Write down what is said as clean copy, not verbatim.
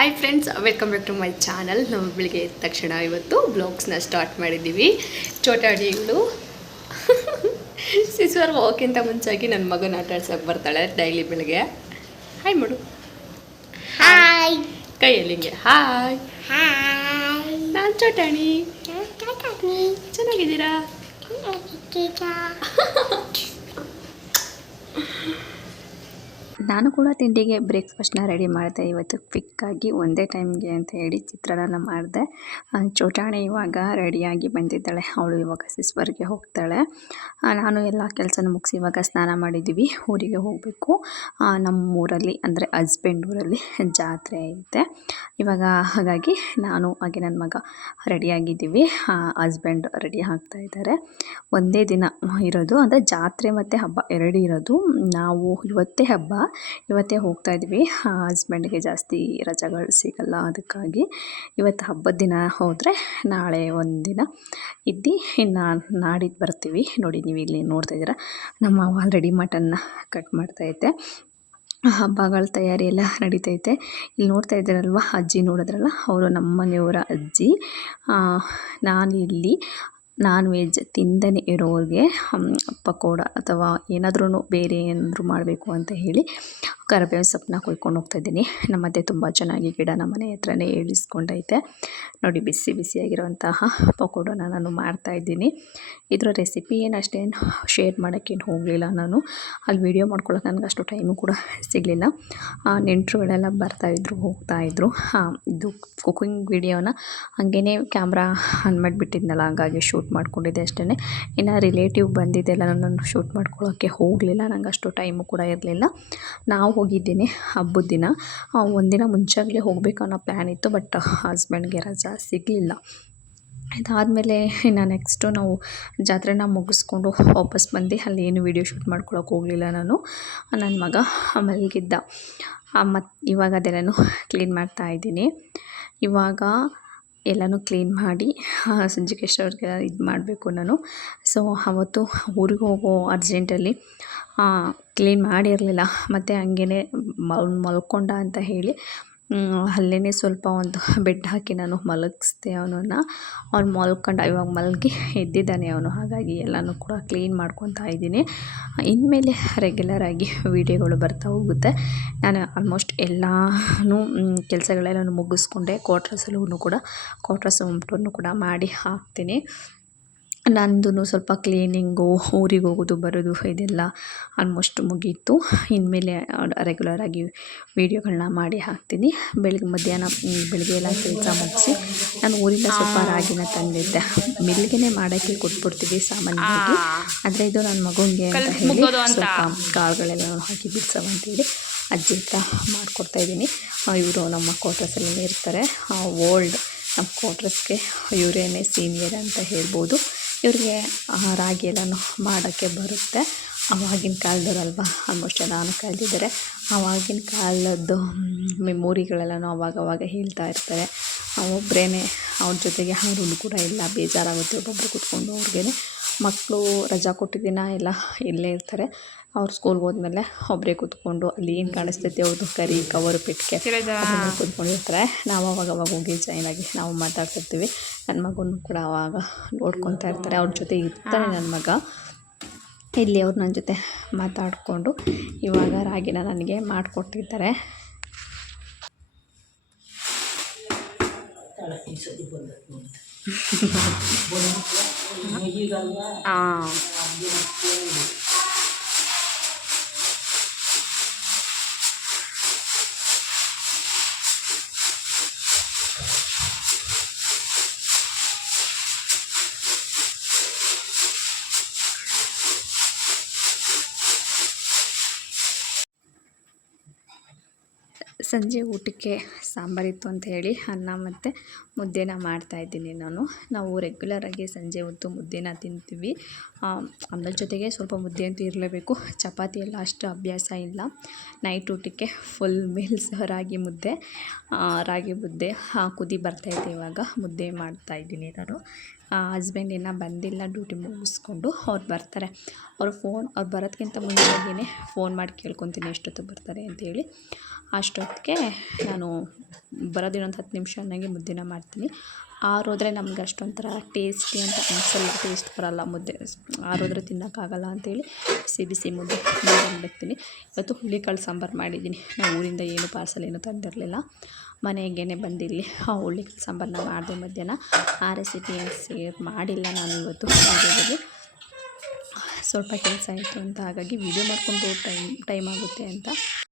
Hi friends, welcome back to my channel. ನಾವು ಬೆಳಿಗ್ಗೆ ಎದ್ದ ತಕ್ಷಣ ಇವತ್ತು ಬ್ಲಾಗ್ಸ್ನ ಸ್ಟಾರ್ಟ್ ಮಾಡಿದ್ದೀವಿ. ಚೋಟಾಡಿಗಳು ಸಿಸ್ವರ್ ಹೋಗೋಕ್ಕಿಂತ ಮುಂಚಾಗಿ ನನ್ನ ಮಗನ ಆಟ ಆಡ್ಸೋಕೆ ಬರ್ತಾಳೆ ಡೈಲಿ ಬೆಳಿಗ್ಗೆ. ಹಾಯ್ ಮಾಡು. ಹಾಯ್. ಕೈಯಲ್ಲಿ ಹಿಂಗೆ ಹಾಯ್. ಹಾಯ್. ನಾನು ಚೋಟಾಣಿ. ಚೆನ್ನಾಗಿದ್ದೀರಾ? ನಾನು ಕೂಡ ತಿಂಡಿಗೆ ಬ್ರೇಕ್ಫಾಸ್ಟ್ನ ರೆಡಿ ಮಾಡಿದೆ. ಇವತ್ತು ಕ್ವಿಕ್ಕಾಗಿ ಒಂದೇ ಟೈಮ್ಗೆ ಅಂತ ಹೇಳಿ ಚಿತ್ರಾನ್ನ ಮಾಡಿದೆ. ಚೋಟಾಣಿ ಇವಾಗ ರೆಡಿಯಾಗಿ ಬಂದಿದ್ದಾಳೆ. ಅವಳು ಇವಾಗ ಸಿಸ್ವರ್ಗೆ ಹೋಗ್ತಾಳೆ. ನಾನು ಎಲ್ಲ ಕೆಲಸನ ಮುಗಿಸಿ ಇವಾಗ ಸ್ನಾನ ಮಾಡಿದ್ದೀವಿ. ಊರಿಗೆ ಹೋಗಬೇಕು. ನಮ್ಮೂರಲ್ಲಿ ಅಂದರೆ ಹಸ್ಬೆಂಡ್ ಊರಲ್ಲಿ ಜಾತ್ರೆ ಐತೆ ಇವಾಗ. ಹಾಗಾಗಿ ನಾನು ಹಾಗೆ ನನ್ನ ಮಗ ರೆಡಿಯಾಗಿದ್ದೀವಿ. ಹಸ್ಬೆಂಡ್ ರೆಡಿ ಆಗ್ತಾ ಇದ್ದಾರೆ. ಒಂದೇ ದಿನ ಇರೋದು, ಅಂದರೆ ಜಾತ್ರೆ ಮತ್ತು ಹಬ್ಬ ಎರಡು ಇರೋದು. ನಾವು ಇವತ್ತೇ ಹಬ್ಬ, ಇವತ್ತೇ ಹೋಗ್ತಾ ಇದ್ವಿ. ಹಸ್ಬೆಂಡ್ಗೆ ಜಾಸ್ತಿ ರಜೆಗಳು ಸಿಗಲ್ಲ, ಅದಕ್ಕಾಗಿ ಇವತ್ತು ಹಬ್ಬದ ದಿನ ಹೋದರೆ ನಾಳೆ ಒಂದಿನ ಇದ್ದು ಇನ್ನು ನಾಡಿದ್ದು ಬರ್ತೀವಿ. ನೋಡಿ, ನೀವು ಇಲ್ಲಿ ನೋಡ್ತಾ ಇದ್ದೀರಾ, ನಮ್ಮ ಆಲ್ರೆಡಿ ಮಟನ್ನ ಕಟ್ ಮಾಡ್ತಾಯಿದ್ದೆ. ಹಬ್ಬಗಳ ತಯಾರಿ ಎಲ್ಲ ನಡೀತೈತೆ. ಇಲ್ಲಿ ನೋಡ್ತಾ ಇದ್ದೀರಲ್ವ, ಅಜ್ಜಿ ನೋಡಿದ್ರಲ್ಲ, ಅವರು ನಮ್ಮ ಮನೆಯವರ ಅಜ್ಜಿ. ನಾನಿಲ್ಲಿ ನಾನ್ ವೆಜ್ ತಿಂದನೇ ಇರೋರಿಗೆ ಪಕೋಡ ಅಥವಾ ಏನಾದ್ರೂ ಬೇರೆ ಏನಾದರೂ ಮಾಡಬೇಕು ಅಂತ ಹೇಳಿ ಕರಿಬೇವು ಸೊಪ್ಪನ್ನ ಕೊಯ್ಕೊಂಡು ಹೋಗ್ತಾಯಿದ್ದೀನಿ. ನಮ್ಮತ್ತೆ ತುಂಬ ಚೆನ್ನಾಗಿ ಗಿಡ ನಮ್ಮ ಮನೆ ಹತ್ರನೇ ಇಳಿಸ್ಕೊಂಡೈತೆ. ನೋಡಿ, ಬಿಸಿ ಬಿಸಿಯಾಗಿರುವಂತಹ ಪಕೋಡನ ನಾನು ಮಾಡ್ತಾಯಿದ್ದೀನಿ. ಇದರ ರೆಸಿಪಿ ಏನು ಅಷ್ಟೇನು ಶೇರ್ ಮಾಡೋಕ್ಕೇನು ಹೋಗಲಿಲ್ಲ ನಾನು. ಅಲ್ಲಿ ವೀಡಿಯೋ ಮಾಡ್ಕೊಳ್ಳೋಕೆ ನನಗೆ ಅಷ್ಟು ಟೈಮು ಕೂಡ ಸಿಗಲಿಲ್ಲ. ನೆಂಟರುಗಳೆಲ್ಲ ಬರ್ತಾಯಿದ್ರು ಹೋಗ್ತಾಯಿದ್ರು. ಇದು ಕುಕ್ಕಿಂಗ್ ವೀಡಿಯೋನ ಹಾಗೇ ಕ್ಯಾಮ್ರಾ ಆನ್ ಮಾಡಿಬಿಟ್ಟಿದ್ನಲ್ಲ, ಹಾಗಾಗಿ ಶೂಟ್ ಮಾಡ್ಕೊಂಡಿದ್ದೆ ಅಷ್ಟೇ. ಇನ್ನು ರಿಲೇಟಿವ್ ಬಂದಿದ್ದೆಲ್ಲ ನಾನು ಶೂಟ್ ಮಾಡ್ಕೊಳ್ಳೋಕ್ಕೆ ಹೋಗಲಿಲ್ಲ, ನಂಗೆ ಅಷ್ಟು ಟೈಮು ಕೂಡ ಇರಲಿಲ್ಲ. ನಾವು ಹೋಗಿದ್ದೀನಿ ಹಬ್ಬದ ದಿನ. ಒಂದಿನ ಮುಂಚಾಗಲೇ ಹೋಗಬೇಕು ಅನ್ನೋ ಪ್ಲ್ಯಾನ್ ಇತ್ತು, ಬಟ್ ಹಸ್ಬೆಂಡ್ಗೆ ರಜಾ ಸಿಗಲಿಲ್ಲ. ಇದಾದಮೇಲೆ ಇನ್ನು ನೆಕ್ಸ್ಟು ನಾವು ಜಾತ್ರೆನ ಮುಗಿಸ್ಕೊಂಡು ವಾಪಸ್ ಬಂದು ಅಲ್ಲಿ ಏನು ವೀಡಿಯೋ ಶೂಟ್ ಮಾಡ್ಕೊಳಕ್ಕೆ ಹೋಗಲಿಲ್ಲ ನಾನು. ನನ್ನ ಮಗ ಮಲಗಿದ್ದ. ಮತ್ತು ಇವಾಗ ಅದೆಲ್ಲನೂ ಕ್ಲೀನ್ ಮಾಡ್ತಾಯಿದ್ದೀನಿ. ಇವಾಗ ಎಲ್ಲನೂ ಕ್ಲೀನ್ ಮಾಡಿ ಸಂಜೆಗೆ ಎಷ್ಟೊತ್ತಿಗೆ ಇದು ಮಾಡಬೇಕು ನಾನು. ಸೊ ಅವತ್ತು ಊರಿಗೆ ಹೋಗೋ ಅರ್ಜೆಂಟಲ್ಲಿ ಕ್ಲೀನ್ ಮಾಡಿರಲಿಲ್ಲ. ಮತ್ತು ಹಂಗೇ ಮಲ್ಕೊಂಡ ಅಂತ ಹೇಳಿ ಅಲ್ಲೇ ಸ್ವಲ್ಪ ಒಂದು ಬೆಡ್ ಹಾಕಿ ನಾನು ಮಲಗಿಸ್ದೆ ಅವನನ್ನು. ಅವ್ನು ಮಲ್ಕೊಂಡ, ಇವಾಗ ಮಲಗಿ ಎದ್ದಿದ್ದಾನೆ ಅವನು. ಹಾಗಾಗಿ ಎಲ್ಲನೂ ಕೂಡ ಕ್ಲೀನ್ ಮಾಡ್ಕೊತಾ ಇದ್ದೀನಿ. ಇನ್ಮೇಲೆ ರೆಗ್ಯುಲರಾಗಿ ವೀಡಿಯೋಗಳು ಬರ್ತಾ ಹೋಗುತ್ತೆ. ನಾನು ಆಲ್ಮೋಸ್ಟ್ ಎಲ್ಲನೂ ಕೆಲಸಗಳೆಲ್ಲನೂ ಮುಗಿಸ್ಕೊಂಡೆ. ಕ್ವಾರ್ಟರ್ಸಲ್ಲೂ ಕೂಡ ಕ್ವಾರ್ಟರ್ಸ್ ಊಟವನ್ನು ಕೂಡ ಮಾಡಿ ಹಾಕ್ತೀನಿ. ನಂದು ಸ್ವಲ್ಪ ಕ್ಲೀನಿಂಗು, ಊರಿಗೆ ಹೋಗೋದು ಬರೋದು ಇದೆಲ್ಲ ಆಲ್ಮೋಸ್ಟ್ ಮುಗೀತು. ಇನ್ಮೇಲೆ ರೆಗ್ಯುಲರಾಗಿ ವೀಡಿಯೋಗಳನ್ನ ಮಾಡಿ ಹಾಕ್ತೀನಿ. ಬೆಳಗ್ಗೆ ಎಲ್ಲ ಕೆಲಸ ಮುಗಿಸಿ ನಾನು ಊರಿಂದ ಸ್ವಲ್ಪ ರಾಗಿನ ತಂದಿದ್ದೆ. ಮಿಲ್ಗೆ ಮಾಡೋಕ್ಕೆ ಕೊಟ್ಬಿಡ್ತೀವಿ ಸಾಮಾನ್ಯವಾಗಿ, ಆದರೆ ಇದು ನನ್ನ ಮಗುನಿಗೆ ಅಂತ ಹೇಳಿ ಸ್ವಲ್ಪ ಕಾಳುಗಳೆಲ್ಲ ಹಾಕಿ ಬಿಡ್ಸವ ಅಂತೇಳಿ ಅಜ್ಜಿ ಹತ್ರ ಮಾಡಿಕೊಡ್ತಾಯಿದ್ದೀನಿ. ಇವರು ನಮ್ಮ ಕ್ವಾರ್ಟರ್ಸಲ್ಲೇ ಇರ್ತಾರೆ. ಓಲ್ಡ್ ನಮ್ಮ ಕ್ವಾರ್ಟರ್ಸ್ಗೆ ಇವರೇನೇ ಸೀನಿಯರ್ ಅಂತ ಹೇಳ್ಬೋದು. ಇವ್ರಿಗೆ ರಾಗಿ ಎಲ್ಲನೂ ಮಾಡೋಕ್ಕೆ ಬರುತ್ತೆ. ಆವಾಗಿನ ಕಾಲದವರಲ್ವ, ಆಲ್ಮೋಸ್ಟ್ ಎಲ್ಲನೂ ಕಲ್ತಿದ್ದಾರೆ. ಆವಾಗಿನ ಕಾಲದ್ದು ಮೆಮೊರಿಗಳೆಲ್ಲನೂ ಅವಾಗವಾಗ ಹೇಳ್ತಾ ಇರ್ತಾರೆ. ಒಬ್ಬರೇ ಅವ್ರ ಜೊತೆಗೆ ಯಾರೂ ಕೂಡ ಇಲ್ಲ, ಬೇಜಾರಾಗುತ್ತೆ ಒಬ್ಬೊಬ್ಬರು ಕೂತ್ಕೊಂಡು. ಅವ್ರಿಗೆ ಮಕ್ಕಳು ರಜಾ ಕೊಟ್ಟಿದ್ದಿನ ಎಲ್ಲ ಇಲ್ಲೇ ಇರ್ತಾರೆ. ಅವ್ರು ಸ್ಕೂಲ್ಗೆ ಹೋದ್ಮೇಲೆ ಒಬ್ಬರೇ ಕೂತ್ಕೊಂಡು ಅಲ್ಲಿ ಏನು ಕಾಣಿಸ್ತೈತೆ ಅವ್ರದ್ದು ಕರಿ ಕವರು ಪೆಟ್ಟಿಗೆ ಕೂತ್ಕೊಂಡಿರ್ತಾರೆ. ನಾವು ಅವಾಗವಾಗ ಹೋಗಿ ಜಾಯ್ನಾಗಿ ನಾವು ಮಾತಾಡ್ತಿರ್ತೀವಿ. ನನ್ನ ಮಗನೂ ಕೂಡ ಅವಾಗ ನೋಡ್ಕೊತಾ ಇರ್ತಾರೆ. ಅವ್ರ ಜೊತೆ ಇರ್ತಾನೆ ನನ್ನ ಮಗ. ಇಲ್ಲಿ ಅವ್ರು ನನ್ನ ಜೊತೆ ಮಾತಾಡಿಕೊಂಡು ಇವಾಗ ರಾಗಿನ ನನಗೆ ಮಾಡಿಕೊಟ್ಟಿದ್ದಾರೆ. ಸಂಜೆ ಊಟಕ್ಕೆ ಸಾಂಬಾರಿತ್ತು ಅಂತ ಹೇಳಿ ಅನ್ನ ಮತ್ತು ಮುದ್ದೆನ ಮಾಡ್ತಾಯಿದ್ದೀನಿ ನಾನು. ನಾವು ರೆಗ್ಯುಲರಾಗಿ ಸಂಜೆ ಹೊತ್ತು ಮುದ್ದೆನ ತಿಂತೀವಿ. ಅನ್ನದ ಜೊತೆಗೆ ಸ್ವಲ್ಪ ಮುದ್ದೆ ಅಂತೂ ಇರಲೇಬೇಕು. ಚಪಾತಿ ಎಲ್ಲ ಅಷ್ಟು ಅಭ್ಯಾಸ ಇಲ್ಲ. ನೈಟ್ ಊಟಕ್ಕೆ ಫುಲ್ ಮೀಲ್ಸ್ ರಾಗಿ ಮುದ್ದೆ ಕುದಿ ಬರ್ತಾಯಿದೆ. ಇವಾಗ ಮುದ್ದೆ ಮಾಡ್ತಾಯಿದ್ದೀನಿ ನಾನು. ಹಸ್ಬೆಂಡ್ ಇನ್ನೂ ಬಂದಿಲ್ಲ, ಡ್ಯೂಟಿ ಮುಗಿಸ್ಕೊಂಡು ಅವ್ರು ಬರ್ತಾರೆ. ಅವ್ರು ಬರೋದಕ್ಕಿಂತ ಮುಂಚೆಗೇ ಫೋನ್ ಮಾಡಿ ಕೇಳ್ಕೊತೀನಿ ಎಷ್ಟೊತ್ತಿಗೆ ಬರ್ತಾರೆ ಅಂತೇಳಿ. ಅಷ್ಟೊತ್ತಿಗೆ ನಾನು ಬರೋದಿನ್ನೊಂದು 10 ನಿಮಿಷ ಅನ್ನಂಗೆ ಮುದ್ದೆನ ಮಾಡ್ತೀನಿ. ಆರೋದ್ರೆ ನಮ್ಗೆ ಅಷ್ಟೊಂಥರ ಟೇಸ್ಟಿ ಅಂತ ಅನಿಸಲ್ಲ, ಟೇಸ್ಟ್ ಬರೋಲ್ಲ ಮುದ್ದೆ. ಆರೋದ್ರೆ ತಿನ್ನೋಕ್ಕಾಗಲ್ಲ ಅಂಥೇಳಿ ಬಿಸಿ ಬಿಸಿ ಮುದ್ದೆ ಮಡಗ್ತೀನಿ. ಇವತ್ತು ಹುಳ್ಳಿಕಾಳು ಸಾಂಬಾರು ಮಾಡಿದ್ದೀನಿ. ನಾವು ಊರಿಂದ ಏನು ಪಾರ್ಸಲ್ ಏನೂ ತಂದಿರಲಿಲ್ಲ, ಮನೆಗೇ ಬಂದಿಲ್ಲಿ ಹುಳ್ಳಿಕಾಳು ಸಾಂಬಾರನ್ನ ಮಾಡಿದೆ ಮಧ್ಯಾಹ್ನ. ಆ ರೆಸಿಪಿ ಶೇರ್ ಮಾಡಿಲ್ಲ ನಾನು ಇವತ್ತು ವೀಡಿಯೋದಲ್ಲಿ. ಸ್ವಲ್ಪ ಕೆಲಸ ಆಯಿತು ಅಂತ ಹಾಗಾಗಿ ವೀಡಿಯೋ ಮಾಡಿಕೊಂಡು ಟೈಮ್ ಆಗುತ್ತೆ ಅಂತ